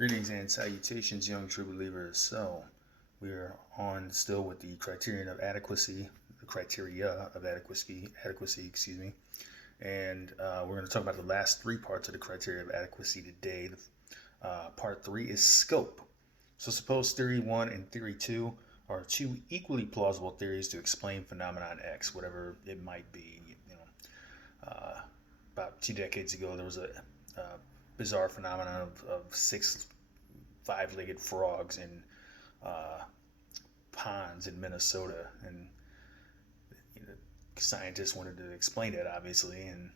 Greetings and salutations, young true believers. So, we are on still with the criterion of adequacy, the criteria of adequacy, and we're going to talk about the last three parts of the criteria of adequacy today. Part three is scope. So, suppose theory one and theory two are two equally plausible theories to explain phenomenon X, whatever it might be. About 2 decades ago, there was a bizarre phenomenon of six five-legged frogs in uh, ponds in Minnesota, and you know, scientists wanted to explain it, obviously, and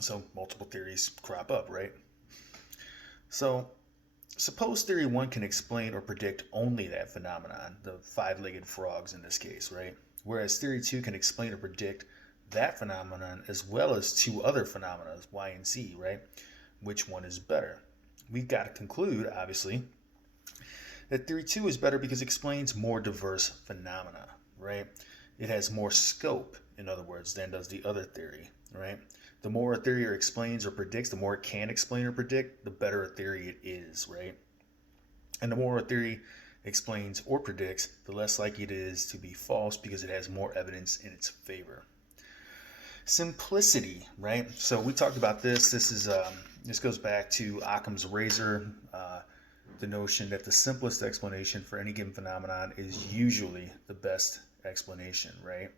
so multiple theories crop up, right? So suppose theory one can explain or predict only that phenomenon, the five-legged frogs in this case, right? Whereas theory two can explain or predict that phenomenon as well as two other phenomena, Y and Z, right? Which one is better? We've got to conclude, obviously, that theory two is better because it explains more diverse phenomena, right? It has more scope, in other words, than does the other theory, right? The more a theory explains or predicts, the more it can explain or predict, the better a theory it is, right? And the more a theory explains or predicts, the less likely it is to be false because it has more evidence in its favor. Simplicity, right? So we talked about this. This goes back to Occam's razor, the notion that the simplest explanation for any given phenomenon is usually the best explanation, right?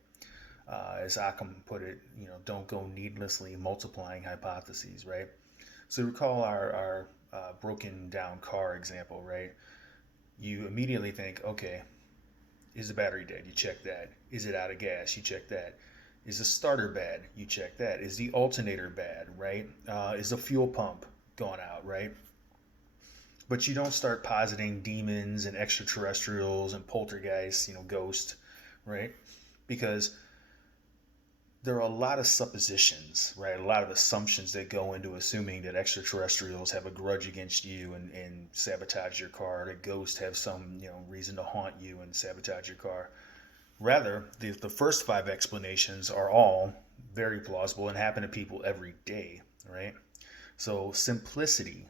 As Occam put it, don't go needlessly multiplying hypotheses, right? So recall our broken down car example, right? You immediately think, okay, is the battery dead? You check that. Is it out of gas? You check that. Is the starter bad? You check that. Is the alternator bad, right? Is the fuel pump gone out, right? But you don't start positing demons and extraterrestrials and poltergeists, ghosts, right? Because there are a lot of suppositions, right? A lot of assumptions that go into assuming that extraterrestrials have a grudge against you and sabotage your car, that ghosts have some, reason to haunt you and sabotage your car. Rather, the first five explanations are all very plausible and happen to people every day, right? So simplicity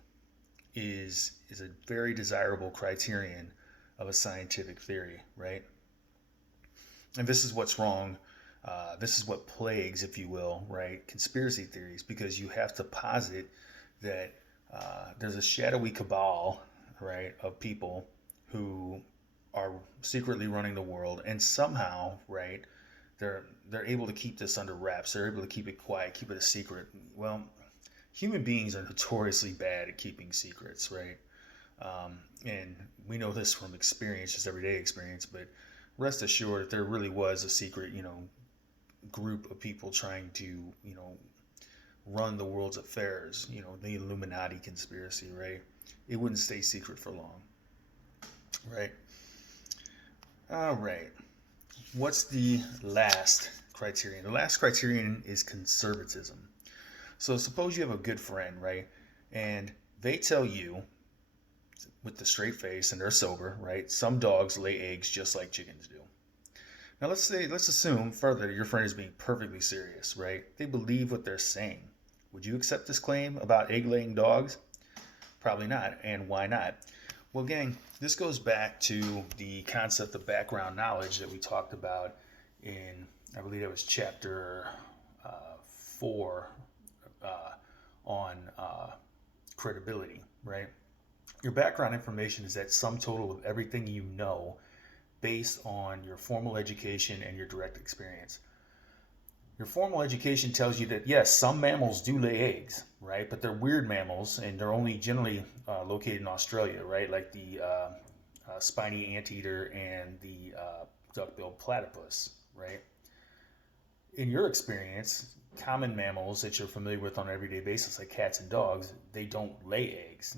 is a very desirable criterion of a scientific theory, right? And this is what's wrong. This is what plagues, if you will, right, conspiracy theories, because you have to posit that there's a shadowy cabal, right, of people who are secretly running the world, and somehow, right, they're able to keep this under wraps. They're able to keep it quiet, keep it a secret. Well, human beings are notoriously bad at keeping secrets, right? And we know this from experience, just everyday experience. But rest assured, if there really was a secret, group of people trying to, run the world's affairs, the Illuminati conspiracy, right? It wouldn't stay secret for long, right? All right. What's the last criterion? The last criterion is conservatism. So suppose you have a good friend, right? And they tell you with the straight face and they're sober, right? Some dogs lay eggs just like chickens do. Now let's assume further that your friend is being perfectly serious, right? They believe what they're saying. Would you accept this claim about egg-laying dogs? Probably not. And why not? Well, gang, this goes back to the concept of background knowledge that we talked about in, I believe that was chapter 4 on credibility, right? Your background information is that sum total of everything you know based on your formal education and your direct experience. Your formal education tells you that, yes, some mammals do lay eggs, right? But they're weird mammals, and they're only generally located in Australia, right? Like the spiny anteater and the duck-billed platypus, right? In your experience, common mammals that you're familiar with on an everyday basis, like cats and dogs, they don't lay eggs.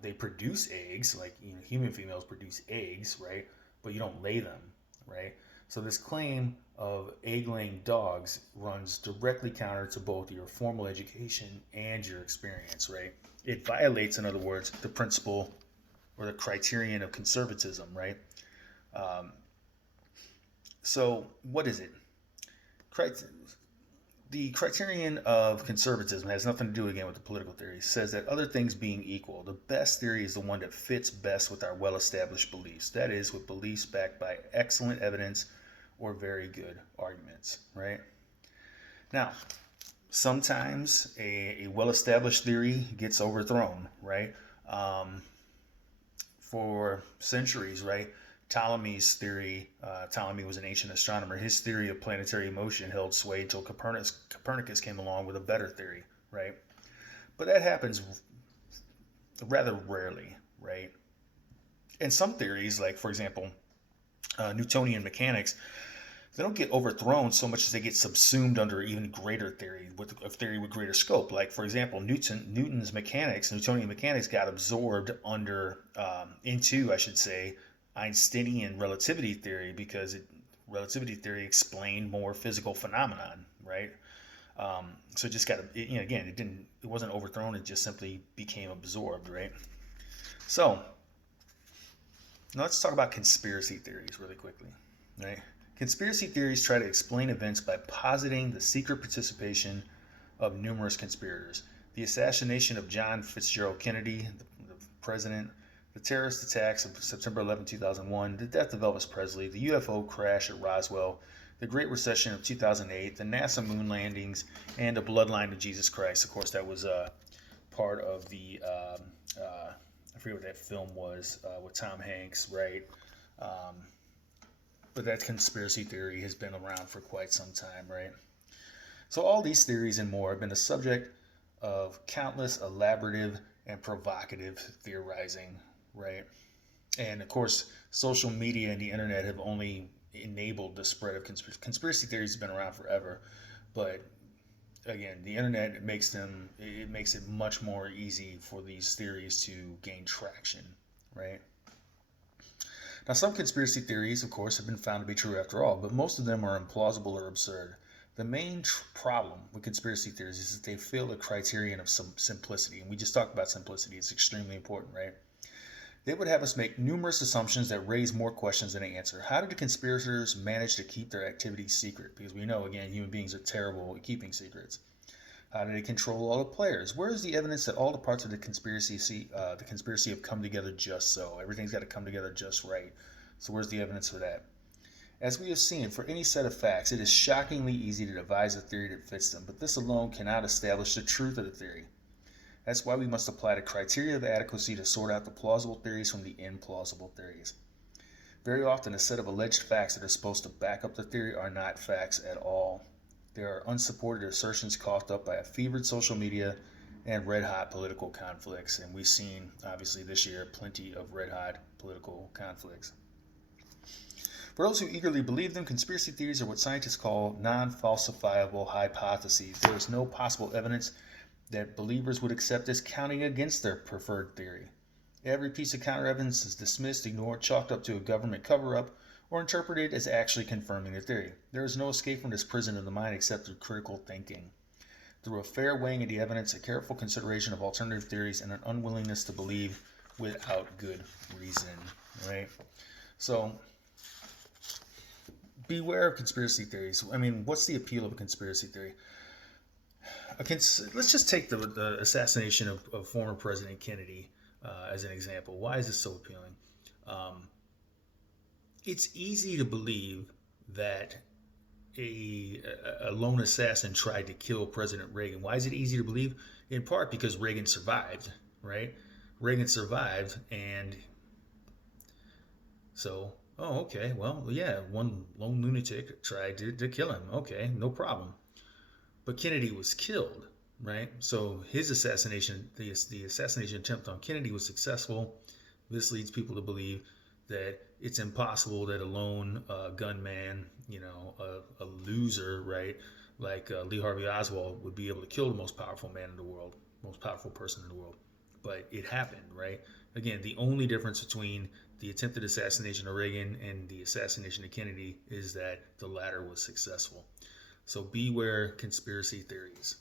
They produce eggs, like human females produce eggs, right? But you don't lay them, right? So this claim of egg-laying dogs runs directly counter to both your formal education and your experience, right? It violates, in other words, the principle or the criterion of conservatism, right? So what is it? the criterion of conservatism has nothing to do again with the political theory. It says that other things being equal, the best theory is the one that fits best with our well-established beliefs. That is, with beliefs backed by excellent evidence or very good arguments, right? Now, sometimes a well-established theory gets overthrown, right? For centuries, right? Ptolemy's theory, Ptolemy was an ancient astronomer. His theory of planetary motion held sway until Copernicus came along with a better theory, right? But that happens rather rarely, right? And some theories, like for example, Newtonian mechanics, they don't get overthrown so much as they get subsumed under even greater theory, with a theory with greater scope. Like for example, Newton's mechanics, Newtonian mechanics, got absorbed into, I should say, Einsteinian relativity theory because relativity theory explained more physical phenomenon, right? So it just got, again, it wasn't overthrown. It just simply became absorbed, right? So now let's talk about conspiracy theories really quickly, right? Conspiracy theories try to explain events by positing the secret participation of numerous conspirators. The assassination of John Fitzgerald Kennedy, the president, the terrorist attacks of September 11, 2001, the death of Elvis Presley, the UFO crash at Roswell, the Great Recession of 2008, the NASA moon landings, and the bloodline of Jesus Christ. Of course, that was part of the, I forget what that film was, with Tom Hanks, right? But that conspiracy theory has been around for quite some time, right? So all these theories and more have been the subject of countless elaborative and provocative theorizing, right? And of course, social media and the internet have only enabled the spread of conspiracy theories. Have been around forever, but again, the internet makes it much more easy for these theories to gain traction, right? Now, some conspiracy theories, of course, have been found to be true after all, but most of them are implausible or absurd. The main problem with conspiracy theories is that they fail the criterion of simplicity, and we just talked about simplicity. It's extremely important, right? They would have us make numerous assumptions that raise more questions than they answer. How did the conspirators manage to keep their activities secret? Because we know, again, human beings are terrible at keeping secrets. How do they control all the players? Where is the evidence that all the parts of the conspiracy have come together just so? Everything's got to come together just right. So where's the evidence for that? As we have seen, for any set of facts, it is shockingly easy to devise a theory that fits them, but this alone cannot establish the truth of the theory. That's why we must apply the criteria of adequacy to sort out the plausible theories from the implausible theories. Very often, a set of alleged facts that are supposed to back up the theory are not facts at all. There are unsupported assertions coughed up by a fevered social media and red-hot political conflicts. And we've seen, obviously, this year, plenty of red-hot political conflicts. For those who eagerly believe them, conspiracy theories are what scientists call non-falsifiable hypotheses. There is no possible evidence that believers would accept as counting against their preferred theory. Every piece of counter-evidence is dismissed, ignored, chalked up to a government cover-up, or interpreted as actually confirming the theory. There is no escape from this prison of the mind except through critical thinking. Through a fair weighing of the evidence, a careful consideration of alternative theories, and an unwillingness to believe without good reason, right? So, beware of conspiracy theories. I mean, what's the appeal of a conspiracy theory? Let's just take the assassination of former President Kennedy as an example. Why is this so appealing? It's easy to believe that a lone assassin tried to kill President Reagan. Why is it easy to believe? In part because Reagan survived, right? Reagan survived, and so, oh, okay, well, yeah, one lone lunatic tried to kill him. Okay, no problem. But Kennedy was killed, right? So his assassination, the assassination attempt on Kennedy was successful. This leads people to believe that it's impossible that a lone gunman, a loser, right, like Lee Harvey Oswald would be able to kill the most powerful man in the world, most powerful person in the world. But it happened, right? Again, the only difference between the attempted assassination of Reagan and the assassination of Kennedy is that the latter was successful. So beware conspiracy theories.